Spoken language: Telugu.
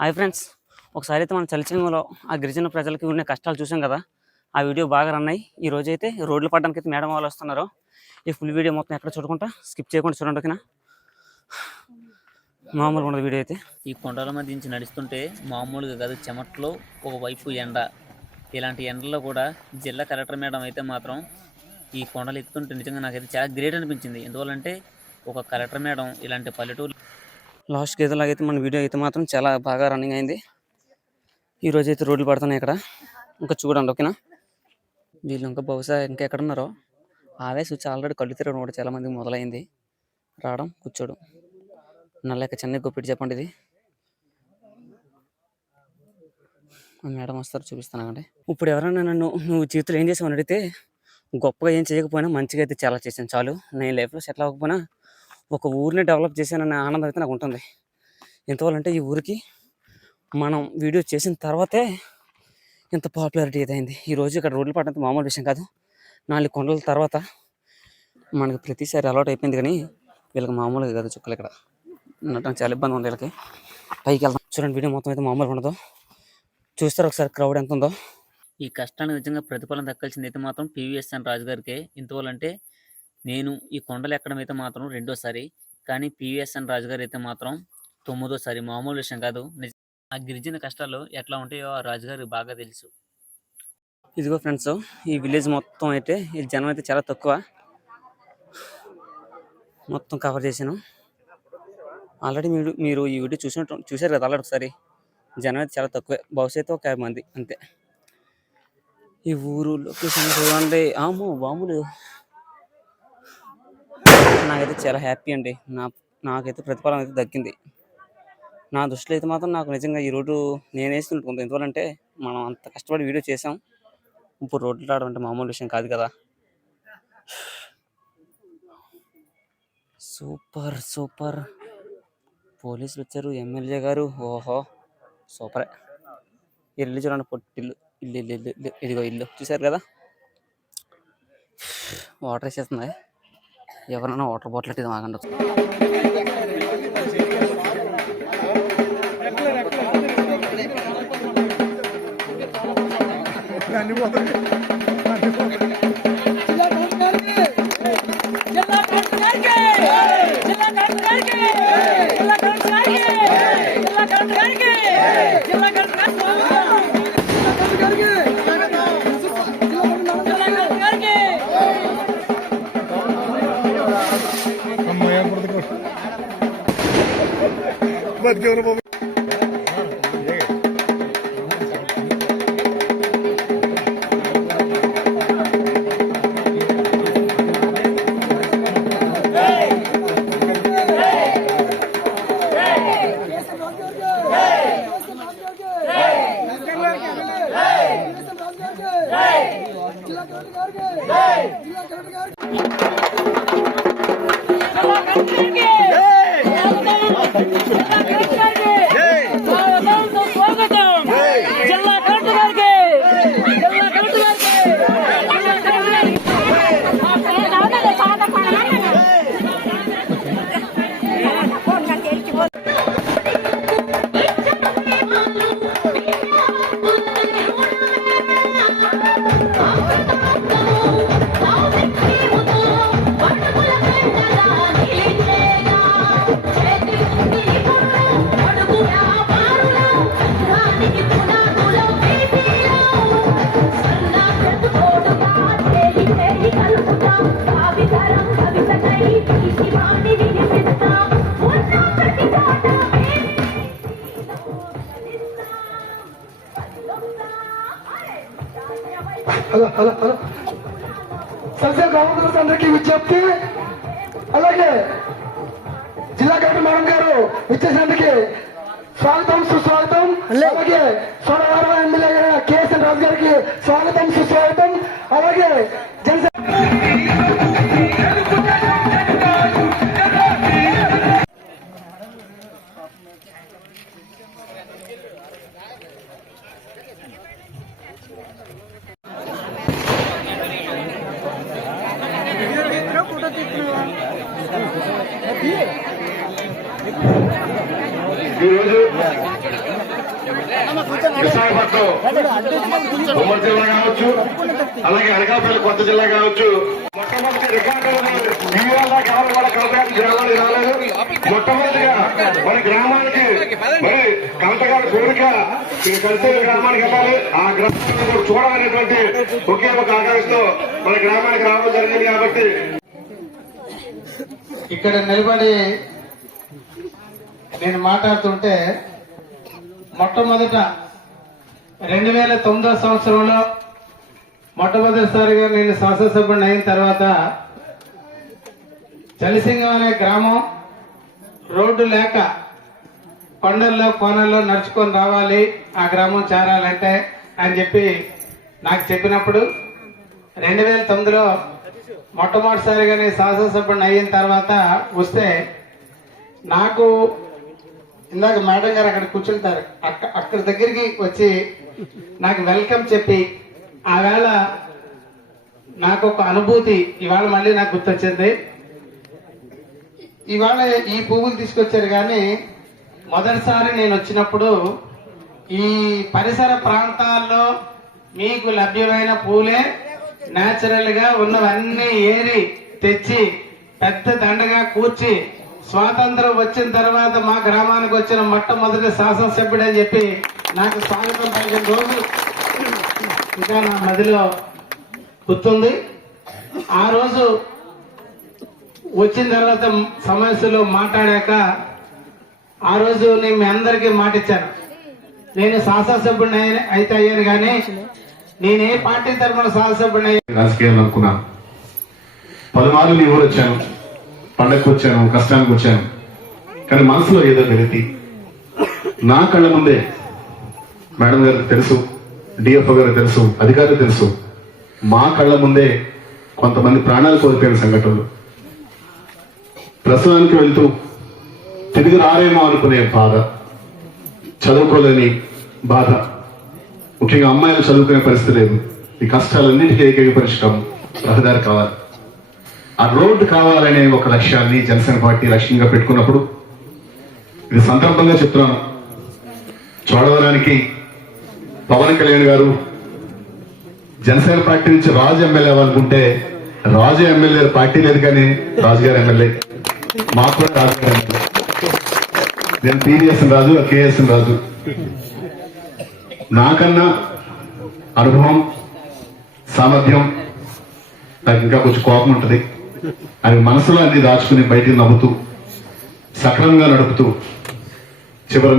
హాయ్ ఫ్రెండ్స్, ఒకసారి అయితే మన చలిచంగంలో ఆ గిరిజన ప్రజలకి ఉన్న కష్టాలు చూసాం కదా. ఆ వీడియో బాగా రన్ అయ్యి ఈ రోజు అయితే రోడ్లు పడడానికి అయితే మేడం వాళ్ళు వస్తున్నారు. ఈ ఫుల్ వీడియో మొత్తం ఎక్కడ చూడకుండా స్కిప్ చేయకుండా చూడండి. ఓకేనా? మామూలుగా ఉండదు వీడియో అయితే. ఈ కొండల మధ్య నుంచి నడుస్తుంటే మామూలుగా కాదు, చెమట్లో ఒకవైపు ఎండ. ఇలాంటి ఎండలో కూడా జిల్లా కలెక్టర్ మేడం అయితే మాత్రం ఈ కొండలు ఎక్కుతుంటే నిజంగా నాకైతే చాలా గ్రేట్ అనిపించింది. ఎందువల్లంటే ఒక కలెక్టర్ మేడం ఇలాంటి పల్లెటూరు లాస్ట్కి ఏదోలాగైతే మన వీడియో అయితే మాత్రం చాలా బాగా రన్నింగ్ అయింది. ఈ రోజు అయితే రోడ్లు పడుతున్నాయి ఇక్కడ. ఇంకా చూడండి. ఓకేనా? వీళ్ళు ఇంకా బహుశా ఇంకా ఎక్కడ ఉన్నారో ఆవేశ వచ్చి ఆల్రెడీ కళ్ళు తిరగడం కూడా చాలా మందికి మొదలైంది. రావడం, కూర్చోడం, నల్లక చెన్నై గొప్పిటి చెప్పండి. ఇది మేడం వస్తారు, చూపిస్తానండి. ఇప్పుడు ఎవరైనా నువ్వు జీవితంలో ఏం చేసావని అడిగితే గొప్పగా ఏం చేయకపోయినా మంచిగా అయితే చాలా చేశాను చాలు. నేను లైఫ్లో సెటిల్ అవ్వకపోయినా ఒక ఊరిని డెవలప్ చేశానన్న ఆనందం అయితే నాకు ఉంటుంది. ఎంతవల్లంటే ఈ ఊరికి మనం వీడియో చేసిన తర్వాతే ఇంత పాపులారిటీ అయితే అయింది. ఈరోజు ఇక్కడ రోడ్లు పడడంతో మామూలు విషయం కాదు. 4 కొండల తర్వాత మనకి ప్రతిసారి అలవాటు అయిపోయింది, కానీ వీళ్ళకి మామూలుగా కాదు. చుక్కలు ఇక్కడ ఉండటం చాలా ఇబ్బంది ఉంది వీళ్ళకి. పైకి వెళ్దాం. చూడండి, వీడియో మొత్తం అయితే మామూలుగా ఉండదు. చూస్తారు ఒకసారి క్రౌడ్ ఎంత ఉందో. ఈ కష్టానికి నిజంగా ప్రతిఫలం దక్కాల్సింది అయితే మాత్రం పివిఎస్ఎన్ రాజు గారికి. ఇంతవల్లంటే నేను ఈ కొండలు ఎక్కడం అయితే మాత్రం 2వ సారి, కానీ పివిఎస్ఎన్ రాజు గారు అయితే మాత్రం 9వ సారి. మామూలు విషయం కాదు. ఆ గిరిజన కష్టాలు ఎట్లా ఉంటాయో ఆ రాజుగారికి బాగా తెలుసు. ఇదిగో ఫ్రెండ్స్, ఈ విలేజ్ మొత్తం అయితే ఈ జనం అయితే చాలా తక్కువ. మొత్తం కవర్ చేశాను ఆల్రెడీ. మీరు ఈ వీడియో చూశారు కదా ఆల్రెడీ ఒకసారి. జనం అయితే చాలా తక్కువే, బహుశా అయితే ఒక 50 మంది అంతే. ఈ ఊరు లొకేషన్ చూడండి. ఆమో బాంబులు. నాకైతే చాలా హ్యాపీ అండి. నాకైతే ప్రతిఫలం అయితే దక్కింది. నా దృష్టిలో అయితే మాత్రం నాకు నిజంగా ఈ రోడ్డు నేను వేస్తున్నట్టు. ఎందువల్లంటే మనం అంత కష్టపడి వీడియో చేసాం. ఇప్పుడు రోడ్లు రావడం అంటే మామూలు విషయం కాదు కదా. Super super. పోలీసులు వచ్చారు, ఎమ్మెల్యే గారు. ఓహో సూపరే. ఇల్లు చూడండి, పొట్టిల్లు. ఇల్లు ఇల్లు ఇల్లు ఇల్లు ఇదిగో ఇల్లు చూసారు కదా. వాటర్ వేసేస్తుంది. ఎవరైనా వాటర్ బాటిల్ ఇది మాకండి. సరసే గ్రామస్తులకు అందరికీ విజ్ఞప్తి, అలాగే జిల్లా కలెక్టర్ మేడం గారు ఇచ్చేసినందుకు స్వాగతం సుస్వాగతం. అలాగే సోమవారం ఎమ్మెల్యే గారు కేఎస్ఎన్ రాజు గారికి స్వాగతం సుస్వాగతం. అలాగే జనసేన ఈరోజు విశాఖపట్నం ఉమ్మడి జిల్లా కావచ్చు, అలాగే అనకాపల్లి కొత్త జిల్లా కావచ్చు, మొట్టమొదటి రికార్డు కావాలి మన కలెక్టర్ గ్రామానికి రాలేదు. మొట్టమొదటిగా మన గ్రామానికి మరి కలెక్టర్ గారి కోరిక కలిసే గ్రామానికి వెళ్ళాలి, ఆ గ్రామాన్ని చూడాలనేటువంటి ఒకే ఒక ఆకాంక్షతో మన గ్రామానికి రావడం జరిగింది. కాబట్టి ఇక్కడ నిలబడి నేను మాట్లాడుతుంటే మొట్టమొదట 2009 సంవత్సరంలో మొట్టమొదటిసారిగా నేను శాసనసభ్యుడిని అయిన తర్వాత చలిసింగం అనే గ్రామం రోడ్డు లేక కొండల్లో కోనల్లో నడుచుకొని రావాలి, ఆ గ్రామం చేరాలంటే అని చెప్పి నాకు చెప్పినప్పుడు 2009లో మొట్టమొదటిసారిగా నేను శాసనసభ్యుడిని అయిన తర్వాత వస్తే నాకు ఇందాక మేడం గారు అక్కడ కూర్చుంటారు, అక్కడ దగ్గరికి వచ్చి నాకు వెల్కమ్ చెప్పి ఆవేళ నాకు ఒక అనుభూతి ఇవాళ మళ్ళీ నాకు గుర్తొచ్చింది. ఇవాళ ఈ పువ్వులు తీసుకొచ్చారు, కానీ మొదటిసారి నేను వచ్చినప్పుడు ఈ పరిసర ప్రాంతాల్లో మీకు లభ్యమైన పూలే నేచురల్ గా ఉన్నవన్నీ ఏరి తెచ్చి పెద్ద దండగా కూర్చి స్వాతంత్రం వచ్చిన తర్వాత మా గ్రామానికి వచ్చిన మొట్టమొదటి శాసనసభ్యుడు అని చెప్పి నాకు స్వాగతం పలికిన రోజు ఇంకా నా మదిలో గుర్తుంది. ఆ రోజు వచ్చిన తర్వాత సమస్యలో మాట్లాడాక ఆ రోజు నేను మీ అందరికీ మాట ఇచ్చాను, నేను శాసనసభ్యుడిని అయితే అయ్యాను, కానీ నేనే పార్టీ తరఫున శాసనసభ్యుడిని రాజకీయాలు అనుకున్నాను. పలుమార్లు మీ ఊరు వచ్చాను, పండగకు వచ్చాను, కష్టానికి వచ్చాను, కానీ మనసులో ఏదో వెలితి. నా కళ్ళ ముందే మేడం గారికి తెలుసు, డిఎఫ్ఓ గారికి తెలుసు, అధికారులు తెలుసు, మా కళ్ళ ముందే కొంతమంది ప్రాణాలు కోల్పోయిన సంఘటనలు, ప్రసవానికి వెళ్తూ తిరిగి రారేమో అనుకునే బాధ, చదువుకోలేని బాధ, ముఖ్యంగా అమ్మాయిలు చదువుకునే పరిస్థితి లేదు. ఈ కష్టాలన్నింటికీ ఏకైక పరిష్కారం రహదారి కావాలి. ఆ రోడ్డు కావాలనే ఒక లక్ష్యాన్ని జనసేన పార్టీ లక్ష్యంగా పెట్టుకున్నప్పుడు, ఇది సందర్భంగా చెప్తున్నాను, చోడవరానికి పవన్ కళ్యాణ్ గారు జనసేన పార్టీ నుంచి రాజు ఎమ్మెల్యే అవ్వాలనుకుంటే రాజు ఎమ్మెల్యే పార్టీ లేదు, కానీ రాజుగారు ఎమ్మెల్యే, మాకు కూడా రాజుగారు ఎమ్మెల్యే. నేను పిఎస్ఎన్ రాజు, కేఎస్ఎన్ రాజు. నాకన్నా అనుభవం, సామర్థ్యం, నాకు ఇంకా కొంచెం కోపం ఉంటుంది. అది మనసులో అన్ని దాచుకుని బయటికి నవ్వుతూ సక్రమంగా నడుపుతూ చివరి